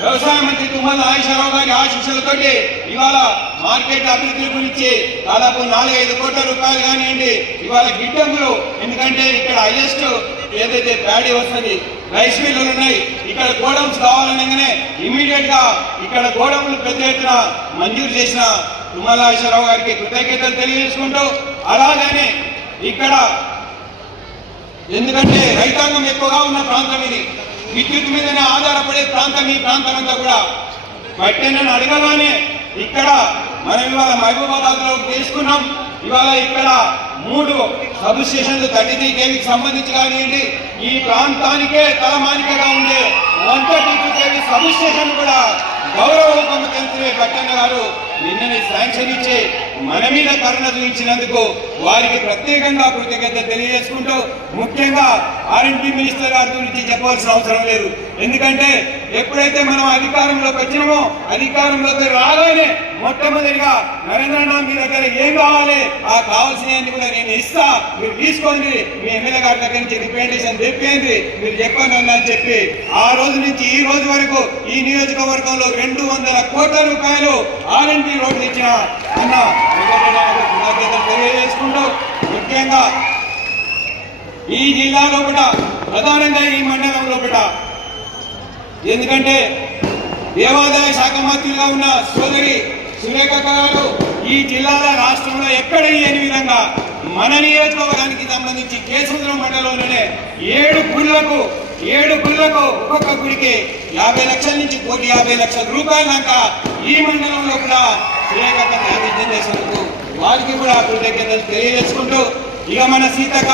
వ్యవసాయ మంత్రి తుమ్మల నాగేశ్వరరావు గారి ఆశీస్సులతోటి ఇవాళ మార్కెట్ అభివృద్ధి గురించి దాదాపు నాలుగైదు కోట్ల రూపాయలు కానివ్వండి ఇవాళ గిడ్డంగులు. ఎందుకంటే ఇక్కడ హైయెస్ట్ ఏదైతే ప్యాడీ వస్తుంది రైస్ మిల్లులు ఉన్నాయి. ఇక్కడ గోడౌన్స్ కావాలనగానే ఇమీడియట్గా ఇక్కడ గోడౌన్లు పెద్ద ఎత్తున మంజూరు చేసిన తుమ్మల నాగేశ్వరరావు గారికి కృతజ్ఞతలు తెలియజేసుకుంటూ అలాగనే ఇక్కడ ఎందుకంటే రైతాంగం ఎక్కువగా ఉన్న ప్రాంతం ఇది. విద్యుత్ మీదనే ఆధారపడే ప్రాంతం ఈ ప్రాంతం అంతా కూడా. పట్టెనని అడగగానే ఇక్కడ మనం ఇవాళ మహబూబాబాద్లో తీసుకున్నాం ఇవాళ ఇక్కడ మూడు సబ్ స్టేషన్లు థర్టీ త్రీ కేవీకి సంబంధించి కానివ్వండి ఈ ప్రాంతానికే తలమానికగా ఉండే one thirty two KV sub station కూడా గౌరవ ఉప బట్టన్న గారు నిన్ననే శాంక్షన్ ఇచ్చి మన మీద కరుణ చూపించినందుకు వారికి ప్రత్యేకంగా కృతజ్ఞత తెలియజేసుకుంటూ ముఖ్యంగా ఆర్ఎంపీ మినిస్టర్ గారి గురించి చెప్పవలసిన అవసరం లేదు. ఎందుకంటే ఎప్పుడైతే మనం అధికారంలోకి వచ్చినామో అధికారంలోకి రాగానే మొట్టమొదటిగా నరేంద్ర మీ దగ్గర ఏం కావాలి ఆ కావాల్సినవి కూడా నేను ఇస్తా మీరు తీసుకోండి మీ ఎమ్మెల్యే గారి దగ్గర నుంచి రిప్రజెంటేషన్ తెప్పింది మీరు చెప్పండి అని చెప్పి ఆ రోజు నుంచి ఈ రోజు వరకు ఈ నియోజకవర్గంలో రెండు వందల కోట్ల రూపాయలు ఆర్ఎంపీ రోడ్లు ఇచ్చిన అన్న కృతజ్ఞతలు తెలియజేసుకుంటూ కూడా ఈ జిల్లాలో కూడా ప్రధానంగా ఈ మండలంలో కూడా ఎందుకంటే దేవాదాయ శాఖ మంత్రిగా ఉన్న సోదరి సురేఖ గారు ఈ జిల్లాల రాష్ట్రంలో ఎక్కడ లేని విధంగా మన నియోజకవర్గానికి సంబంధించి కేసముద్రం మండలంలోనే ఏడు గుళ్ళకు ఏడు గుళ్ళకు ఒక్కొక్క గుడికి యాభై లక్షల నుంచి కోటి యాభై లక్షల రూపాయల దాకా ఈ మండలంలో కూడా సురేఖ వారికి కూడా కృతజ్ఞతలు తెలియజేసుకుంటూ ఇక మన సీతక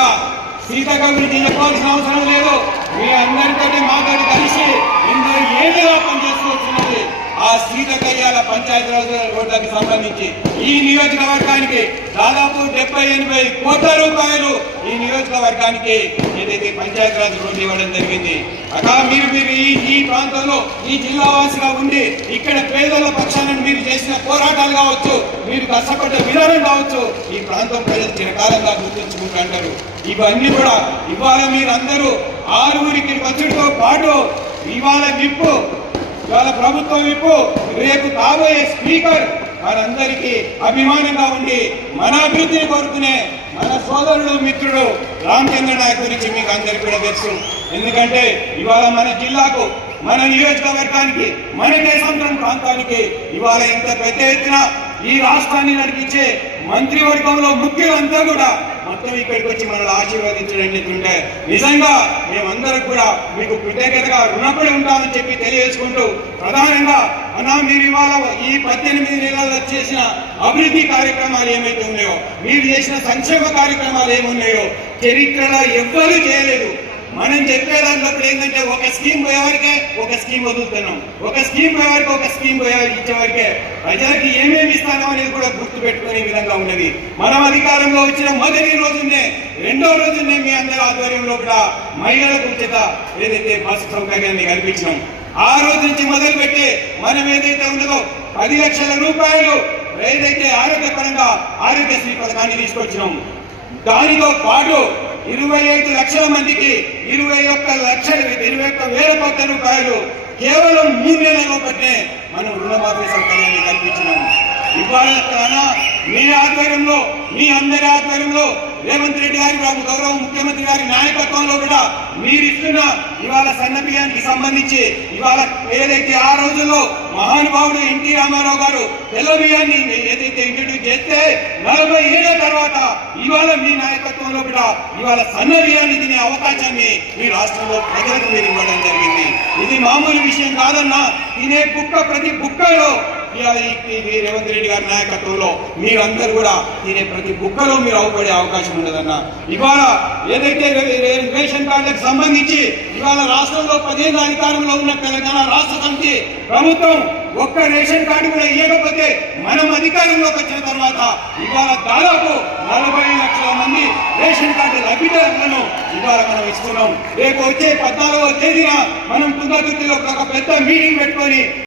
సీతక గురించి చెప్పాల్సిన అవసరం లేదు. మీ అందరితోటి మాతోటి కలిసి ఇందులో ఏళ్ళుగా పనిచేస్తూ ఆ ఆ సీతకయ్యాల పంచాయతీ రోడ్లకు సంబంధించి. ఈ నియోజకవర్గానికి దాదాపు డెబ్బై ఎనభై కోట్ల రూపాయలు ఈ నియోజకవర్గానికి ఏదైతే పంచాయతీ రాజు రోడ్డు ఇవ్వడం జరిగింది. అక్కడ మీరు మీరు ఈ ప్రాంతంలో ఈ జిల్లా వాసిగా ఉండి ఇక్కడ పేదల పక్షాన మీరు చేసిన పోరాటాలు కావచ్చు మీరు కష్టపడ్డ విధానం కావచ్చు ఈ ప్రాంతం ప్రజలు చిరకాలంగా గుర్తుంచుకుంటుంటారు ఇవన్నీ కూడా ఇవాళ మీరందరూ ఆరుగురికి వచ్చుడితో పాటు ఇవాళ విప్పు ఇవాళ ప్రభుత్వం విప్పు రేపు కాబోయే స్పీకర్ వారందరికీ అభిమానంగా ఉండి మన అభివృద్ధిని కోరుకునే మన సోదరుడు మిత్రుడు రామచంద్ర నాయక్ గురించి మీకు అందరికీ కూడా తెలుసు. ఎందుకంటే ఇవాళ మన జిల్లాకు మన నియోజకవర్గానికి మన దేశాంతరం ప్రాంతానికి ఇవాళ ఇంత పెద్ద ఎత్తున ఈ రాష్ట్రాన్ని నడిపించే మంత్రివర్గంలో ముఖ్యులంతా కూడా మాత్రం ఇక్కడికి వచ్చి మనల్ని ఆశీర్వదించడానికి నిజంగా మేమందరం కూడా మీకు కృతజ్ఞతగా రుణపడి ఉంటామని చెప్పి తెలియజేసుకుంటూ ప్రధానంగా అన్నా మీరు ఇవాళ ఈ పద్దెనిమిది నెలల్లో చేసిన అభివృద్ధి కార్యక్రమాలు ఏమైతే ఉన్నాయో మీరు చేసిన సంక్షేమ కార్యక్రమాలు ఏమున్నాయో చరిత్రలో ఎవ్వరూ చేయలేదు. మనం చెప్పే దాంట్లో ఏంటంటే ఒక స్కీమ్ పోయేవారికే ఒక స్కీమ్ వదులుతున్నాం. ఒక స్కీమ్ పోయేవారికి ఒక స్కీమ్ పోయేవారికి ఇచ్చేవారికే ప్రజలకి ఏమేమి ఇస్తానో అనేది కూడా గుర్తు పెట్టుకునే విధంగా ఉన్నది. మనం అధికారంలో వచ్చిన మొదటి రోజునే రెండో రోజునే మీ అందరి ఆధ్వర్యంలో కూడా మహిళలకు ఉచిత ఏదైతే బస్సు సౌకర్యాన్ని కల్పించినాం ఆ రోజు నుంచి మొదలు పెట్టి మనం ఏదైతే ఉన్నదో పది లక్షల రూపాయలు ఏదైతే ఆరోగ్యపరంగా ఆరోగ్యశ్రీ పథకాన్ని తీసుకొచ్చినాం. దానితో పాటు ఇరవై ఐదు లక్షల మందికి ఇరవై ఒక్క లక్షల ఇరవై ఒక్క వేల కోట్ల రూపాయలు కేవలం మూడు నెలల పట్టే మనం రుణమాఫీ సౌకర్యాన్ని కల్పించినాము ఇవాళ కానా మీ ఆధ్వర్యంలో మీ అందరి ఆధ్వర్యంలో రేవంత్ రెడ్డి గారి బాబు గౌరవ ముఖ్యమంత్రి గారి నాయకత్వంలో కూడా మీరు ఇస్తున్న ఇవాళ సన్న సంబంధించి ఇవాళ ఏదైతే ఆ రోజుల్లో మహానుభావుడు ఎన్టీ రామారావు గారు తెల్ల బియ్యాన్ని ఏదైతే ఇంట్రడ్యూస్ చేస్తే నలభై ఏళ్ళ తర్వాత ఇవాళ మీ నాయకత్వంలో కూడా ఇవాళ సన్న బియ్యాన్ని తినే అవకాశాన్ని మీ రాష్ట్రంలో ప్రజలకు మీరు ఇవ్వడం జరిగింది. ఇది మామూలు విషయం కాదన్నా తినే బుక్క ప్రతి బుక్కలో ఇవాళ ఈ రేవంత్ రెడ్డి గారి నాయకత్వంలో మీరందరూ కూడా తినే ప్రతి కుక్కలో మీరు అవుపడే అవకాశం ఉండదన్న ఇవాళ ఏదైతే రేషన్ కార్డులకు సంబంధించి ఇవాళ రాష్ట్రంలో పదిహేను అధికారంలో ఉన్న తెలంగాణ రాష్ట్ర సమితి ప్రభుత్వం ఒక్క రేషన్ కార్డు కూడా ఇవ్వకపోతే మనం అధికారంలోకి వచ్చిన తర్వాత ఇవాళ దాదాపు నలభై లక్షల మంది రేషన్ కార్డు లబ్ధిదారులను ఇవాళ మనం ఇస్తున్నాం. రేపు వచ్చే పద్నాలుగో తేదీన మనం తుంగతుర్తిలో ఒక పెద్ద మీటింగ్ పెట్టుకొని